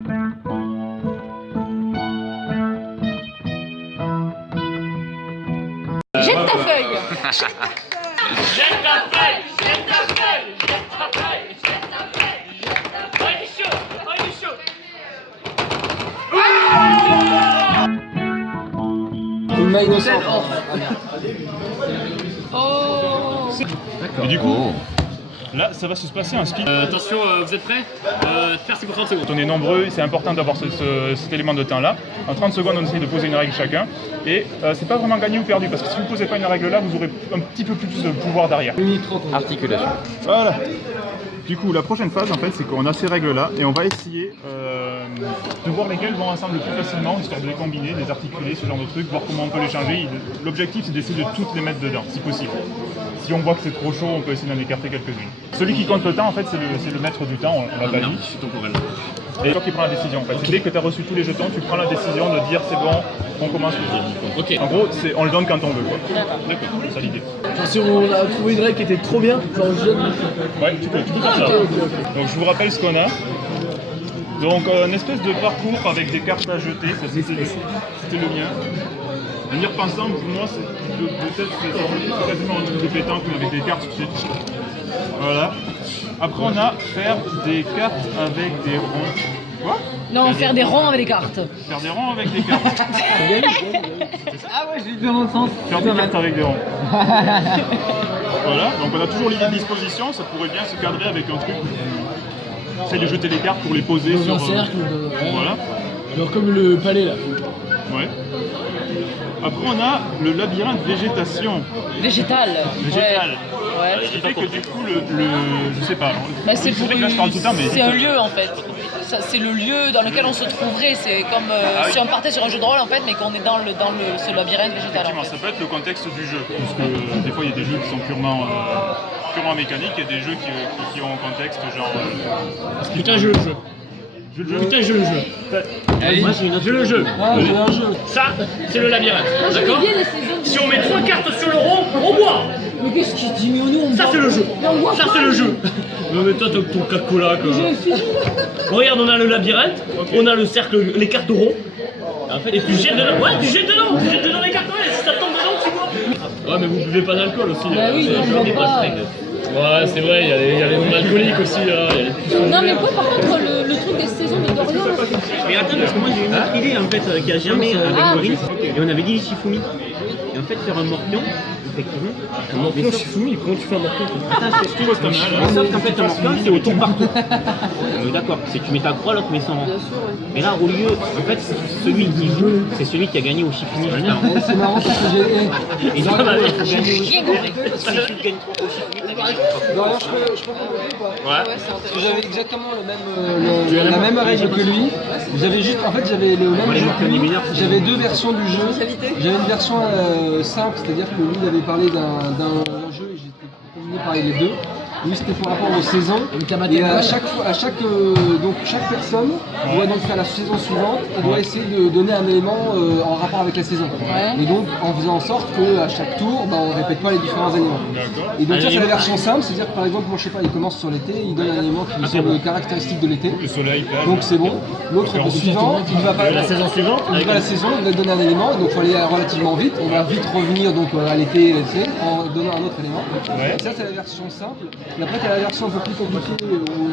Jette ta feuille. Jette ta feuille. Jette ta feuille. Jette ta feuille. Jette ta feuille. Oh, il est chaud. Oh, il est chaud. Une main innocente. Oh. Et du coup, là, ça va se passer un speed. Attention, vous êtes prêts? Faire pour 30 secondes. On est nombreux, c'est important d'avoir cet élément de temps là. En 30 secondes, on essaye de poser une règle chacun. Et c'est pas vraiment gagné ou perdu, parce que si vous ne posez pas une règle là, vous aurez un petit peu plus de pouvoir derrière. Articulation. Voilà. Du coup, la prochaine phase, en fait, c'est qu'on a ces règles-là et on va essayer de voir lesquelles vont ensemble le plus facilement, histoire de les combiner, de les articuler, ce genre de trucs, voir comment on peut les changer. L'objectif, c'est d'essayer de toutes les mettre dedans, si possible. Si on voit que c'est trop chaud, on peut essayer d'en écarter quelques-unes. Celui qui compte le temps, en fait, c'est le maître du temps, on l'a pas dit. Je suis temporel. Et c'est toi qui prends la décision, en fait. C'est dès que tu as reçu tous les jetons, tu prends la décision de dire c'est bon, on commence le jeu. Ok. En gros, on le donne quand on veut, quoi. D'accord, c'est ça l'idée. Genre si on a trouvé une règle qui était trop bien, genre je donne. Ouais, tu peux faire ça. Donc je vous rappelle ce qu'on a. Donc une espèce de parcours avec des cartes à jeter, ça c'était le mien. En y repensant, pour moi, c'est quasiment un truc de pétanque mais avec des cartes, tu sais. Voilà. Après on a faire des cartes avec des ronds. Quoi? Non, faire des ronds avec les cartes. Faire des ronds avec des cartes. Ah ouais, j'ai eu dans l'autre sens. Faire des cartes avec des ronds. Voilà, donc on a toujours l'idée de disposition, ça pourrait bien se cadrer avec un truc. Essaye de jeter les cartes pour les poser Dans sur un cercle. Voilà. Genre comme le palais là. Ouais. Après on a le labyrinthe végétation. Végétal. Végétal. Ouais. Ce qui fait que du coup je sais pas. Bah, c'est vrai pour que là je parle tout le temps mais c'est un lieu en fait. C'est le lieu dans lequel on se trouverait. C'est comme oui. si on partait sur un jeu de rôle en fait, mais qu'on est dans ce labyrinthe végétal. Effectivement, En fait. ça peut être le contexte du jeu. Parce que des fois il y a des jeux qui sont purement mécaniques et des jeux qui ont un contexte genre. Putain, je le jeu. Putain, je le jeu. Moi j'ai une autre. Je le jeu. Ouais, j'ai un jeu. Ça, c'est le labyrinthe. D'accord? Si on met 3 cartes sur le rond, on boit. Mais qu'est-ce que tu dis, mais nous on Ça, c'est le jeu. Ça, c'est le jeu. Non, mais toi, t'as ton Coca-Cola, quoi. Regarde, on a le labyrinthe, on a le cercle, les cartes ronds. Et tu jettes dedans. Ouais, tu jettes dedans. Tu jettes dedans les cartes. Ouais, si ça tombe dedans, tu bois. Ouais, mais vous buvez pas d'alcool aussi. Bah oui, c'est on boit pas. Ouais, c'est vrai, il y a les non-alcooliques aussi. Là. Non, mais quoi, par contre, le truc des saisons de Dorian, là, Mais attends, parce que moi j'ai une autre idée en fait qui a germé avec Maurice, et on avait dit les Shifumi. Et en fait, faire un morpion, effectivement. Un morpion Shifumi, comment tu fais un morpion? Attends, je t'explique. Mais sauf qu'en fait, un morpion c'est au tour par tour. On est d'accord, c'est tu mets ta croix, l'autre met son rang. Mais là, au lieu, en fait, celui qui joue, c'est celui qui a gagné au Shifumi. C'est marrant parce que j'ai. Et donc, j'ai rien compris. si tu gagnes trop au Shifumi, t'as gagné. Non, je peux compléter ou pas? Ouais. Parce que j'avais exactement la même règle que lui. J'avais juste, en fait, j'avais le même jeu que lui. J'avais deux versions du jeu. J'avais une version simple, c'est-à-dire que lui il avait parlé d'un jeu et j'étais combiné par les deux. Lui c'était par rapport aux saisons. Et à chaque personne doit donc faire la saison suivante et doit essayer de donner un élément en rapport avec la saison. Et donc en faisant en sorte qu'à chaque tour, on ne répète pas les différents éléments. Et donc ça c'est la version simple, c'est-à-dire que par exemple, moi je sais pas, il commence sur l'été, il donne un élément qui semble caractéristique de l'été. Le soleil, Donc c'est bon. L'autre suivant, il va pas. La saison suivante, Il va à la saison, il va donner un élément, donc il faut aller relativement vite. On va vite revenir donc à l'été, en donnant un autre élément. Ouais. Ça c'est la version simple. Et après tu as la version un peu plus compliquée où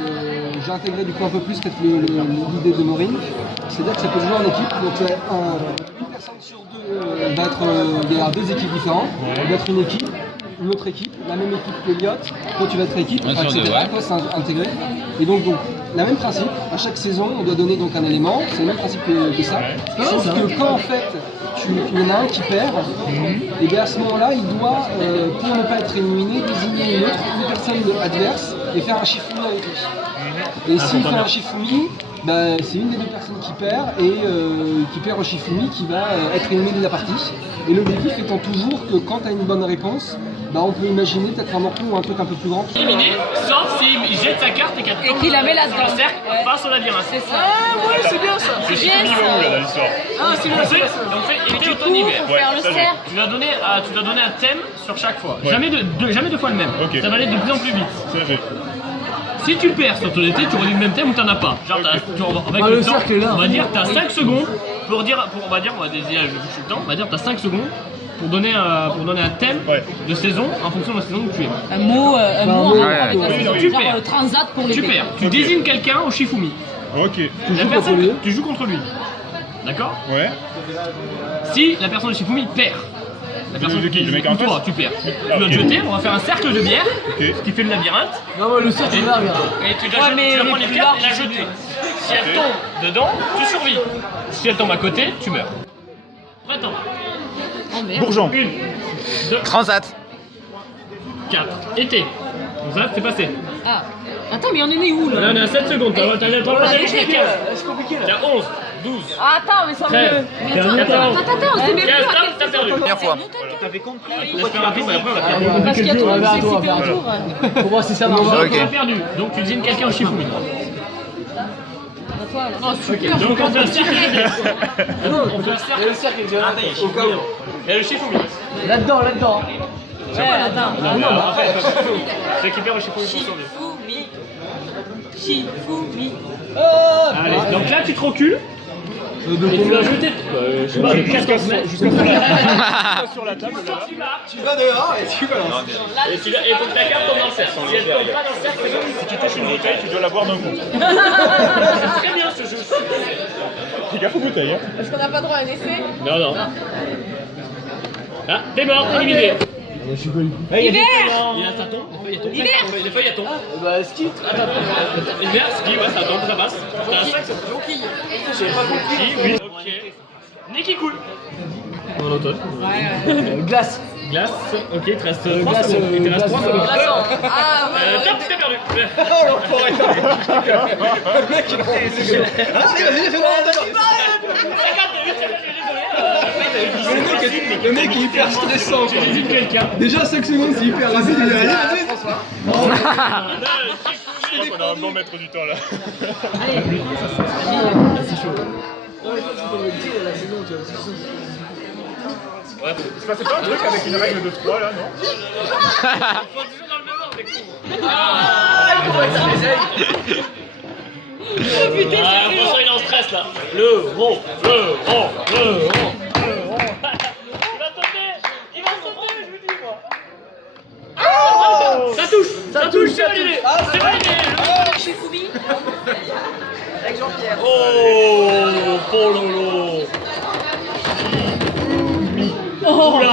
j'ai intégré du coup un peu plus peut-être l'idée de Maureen. C'est-à-dire que ça peut se jouer en équipe. Donc c'est une personne sur deux va être, il y a deux équipes différentes. Il va être une équipe, une autre équipe, la même équipe qu'Eliott, toi tu vas être équipe, etc. Toi c'est intégré. Et donc le même principe, à chaque saison on doit donner donc un élément, c'est le même principe que ça. Sauf que quand en fait il y en a un qui perd, et bien à ce moment-là il doit, pour ne pas être éliminé, désigner une personne adverse et faire un Shifumi avec lui. Et s'il fait un Shifumi, c'est une des deux personnes qui perd et qui perd au Shifumi qui va être éliminé de la partie. Et l'objectif étant toujours que quand tu as une bonne réponse, on peut imaginer peut-être un morpion ou un truc un peu plus grand. éliminé, sauf s'il jette sa carte et qu'il la met là-dedans. dans le cercle, face au labyrinthe. C'est ça. Ouais, c'est bien ça. C'est bien Niveau ça. où là dans l'histoire? C'est le fait, donc fait été, Du automne, coup, hiver. faut faire le ça, cercle. Tu dois donner un thème sur chaque fois. Ouais. Jamais deux fois le même. Ok. Ça va aller de plus en plus vite. C'est vrai. Si tu perds sur ton été, tu redis le même thème ou t'en as pas. Genre, avec Ah, le le temps, cercle est là. on va dire que t'as 5 secondes pour dire, on va décider le temps, on va dire que t'as 5 secondes pour donner un thème Ouais. de saison en fonction de la saison que tu es. Un mot en rapport avec la oui, saison. tu Genre perds. transat pour les Tu perds. Tu désignes quelqu'un au Shifumi. Ok. La personne, tu joues contre lui. D'accord? Ouais. Si la personne de Shifumi perd, la personne de qui? Le mec en toi, face? tu perds. Ah, Tu dois ok. te jeter, on va faire un cercle de bière, Ok. ce qui fait le labyrinthe. Non, ouais, le cercle, c'est là, regarde. Et tu dois, Ouais, mais tu dois les prendre les plus cartes et la larges, jeter. Si elle tombe dedans, tu survis. Si elle tombe à côté, tu meurs. Printemps. Oh merde. Bourgeon. 1, 2, Transat. 4. Été. Donc ça, c'est passé. Ah. Attends, mais on en est où là? Là, on est à 7 secondes. T'as le droit de passer jusqu'à 15. C'est compliqué là. T'as 11, 12, Ah, attends, mais ça 13, me. Mais 14, attends, c'est même 15, plus à quel t'as perdu. Première fois. T'avais compris. Laisse faire un tour, mais après, on va perdre. Parce qu'il y a trop de Regarde, musique, toi, c'est fait un regarde. tour. Pour voir si ça marche. Ok. On a perdu. Donc tu désignes quelqu'un au Shifumi. Oh, super. Donc on fait un cercle de bière. On fait un Et cercle. le cercle est déjà là. Au cas où. Et le Shifumi. Là-dedans, là-dedans. Ouais, attends. Non, mais après, c'est qui perd au Shifumi pour survivre. Shifumi. Allez, donc là tu te recules. Et tu vas jeter. Je sais pas, de 14 mètres. Jusqu'à sur la table. Là. Tu vas dehors et tu balances. Et il faut que ta carte tombe dans le cercle. Si elle tombe pas dans le cercle, c'est bon. Si tu touches une bouteille, tu dois la boire d'un coup. C'est très bien ce jeu. Fais gaffe aux bouteilles. Hein. Est-ce qu'on n'a pas droit à un essai? Non, non. Ah, t'es mort, t'es éliminé. Hiver! Il a sa tombe, les feuilles tombent. Hiver! Les feuilles tombent. Bah, ski. Hiver, ski, ouais, ça tombe, ça passe. T'as 5 secondes. J'ai pas compris. Oui. Ok. Nez qui coule. En automne. Glace. Glace, ok, il te reste 3 glace, secondes. Il te reste 3 glace, secondes. Ah, ouais. Top, t'as perdu. Oh l'enfoiré. Le mec il a fait les secondes. Le mec est hyper stressant. Tu désignes quelqu'un. Déjà 5 secondes c'est hyper rapide. François. Je crois qu'on a un bon maître du temps là. Ouais, Il se passait pas un truc avec une règle de 3 là, non? faut toujours dans le même ordre, les cons. Oh putain, Ah, c'est François, il est en stress là. Le rond. Il va sauter, je vous dis moi. Ça touche, c'est validé. C'est validé. Shifumi. Oh, Pololo. Oh là.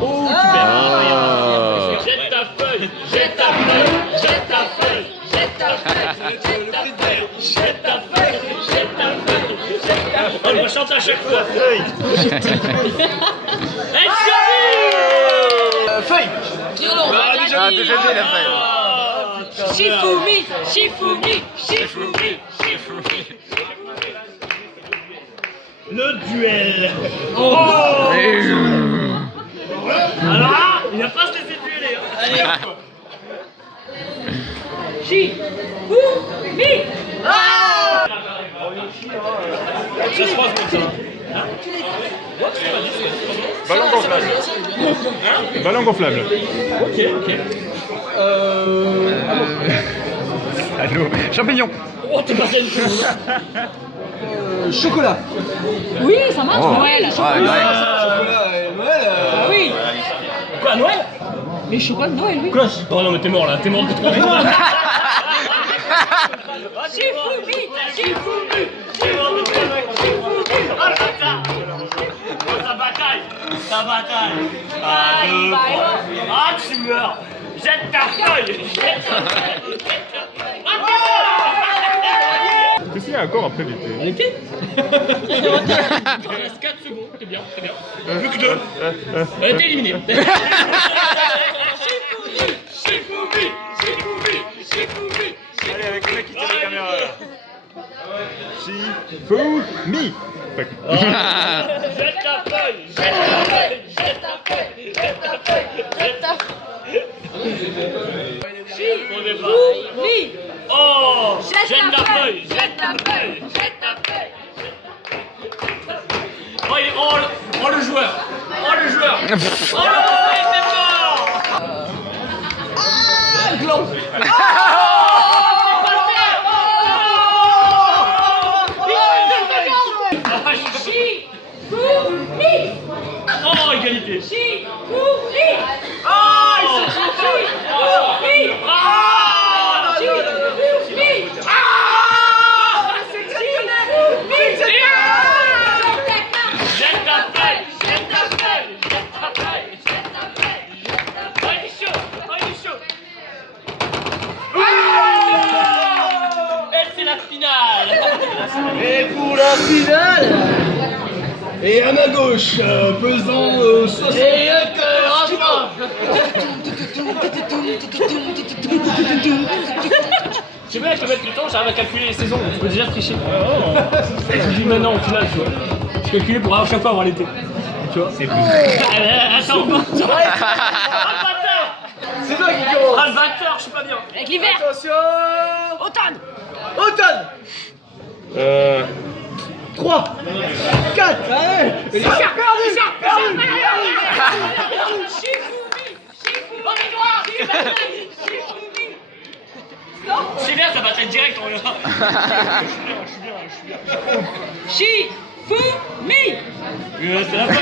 Oh, tu perds. Jette ta feuille. Jette ta feuille. Jette ta feuille. Jette ta feuille. Jette ta feuille. Jette ta feuille. Jette ta feuille. Jette ta feuille. On va chanter à chaque fois. Feuille. Guirlande. Ah, déjà dit la feuille. Shifumi. Shifumi. Shifumi. Le duel. Oh. Alors là, il va pas se laisser dueler. Allez. Shifumi. Ça se passe comme ça. Ballon gonflable. Ballon gonflable. Ok. Allô. Champignon. Oh, t'es passé une chose. Chocolat. Oui, ça marche. Oh. Noël. Ouais, Chocolat. ouais. Chocolat et Noël. Ah oui. Quoi, Noël? Les chocolats de Noël, oui. Oh non, mais t'es mort là, t'es mort depuis 3 minutes. Shifumi. Shifumi. Ah, le bâtard. Oh, sa bataille. Ah, deux fois. Ah, tu meurs. Jette ta feuille. Jette ta feuille. Qu'est-ce qu'il y a encore après l'été? L'été. Il reste 4 secondes, c'est bien, c'est bien. Plus que 2. T'es éliminé. Shifumi. Allez, avec le mec qui tient la caméra là. Shifumi. Jette ta feuille. Jette ta feuille. Shifumi. Oh, Jette jette ta ta feuille. feuille. Jette ta feuille. Jette ta feuille. Oh, le joueur. Oh, le joueur. Oh, il est mort. Oh, égalité. Et pour la finale, et à ma gauche, pesant 60 Tu veux, je te mets le temps, j'arrive à calculer les saisons, je peux déjà tricher. Je dis maintenant au final, tu vois. Je calculais pour à chaque fois avoir l'été. Tu vois. C'est attends, C'est toi qui commence. ah, le 20h, je suis pas bien. Avec l'hiver. Attention. Automne. Automne. 3, 4, allez. C'est bien, ça va être direct, on verra. Shifumi. C'est la feuille.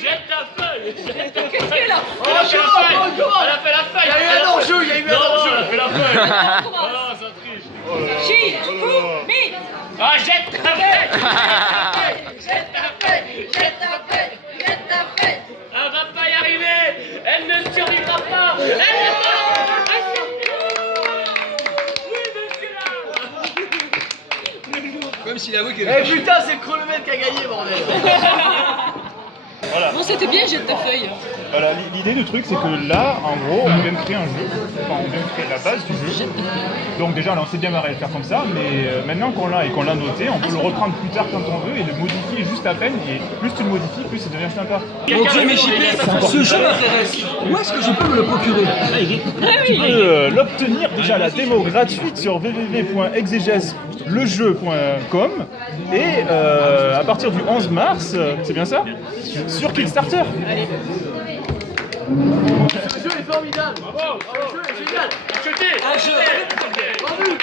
Jette ta feuille. Qu'est-ce qu'elle a Elle a fait la feuille. Elle a fait la feuille. Il y a eu un enjeu, il y a eu un enjeu. Elle a fait la feuille. Ah, ça triche. Shifumi. Ah, jette ta feuille. Jette ta feuille. Jette ta feuille. Jette ta feuille. Elle va pas y arriver. Elle ne survivra pas. Elle ne pas. Oui, monsieur là. Même s'il avoue que. Eh putain, c'est le chronomètre qui a gagné, bordel. Bon, c'était bien, jette ta feuille. Voilà, l'idée du truc, c'est que là, en gros, on vient de créer un jeu. Enfin, on vient de créer la base du jeu. Donc déjà, là, on s'est bien marré à le faire comme ça, mais maintenant qu'on l'a et qu'on l'a noté, on peut le reprendre plus tard quand on veut et le modifier juste à peine. Et plus tu le modifies, plus ça devient sympa. Mon Dieu, mais JP, ce jeu m'intéresse. Où est-ce que je peux me le procurer? Tu peux l'obtenir déjà la démo gratuite sur www.exegeslejeu.com et à partir du 11 mars, c'est bien ça? Sur Kickstarter. Ce jeu est formidable. Le jeu est génial. Achetez. Vendu.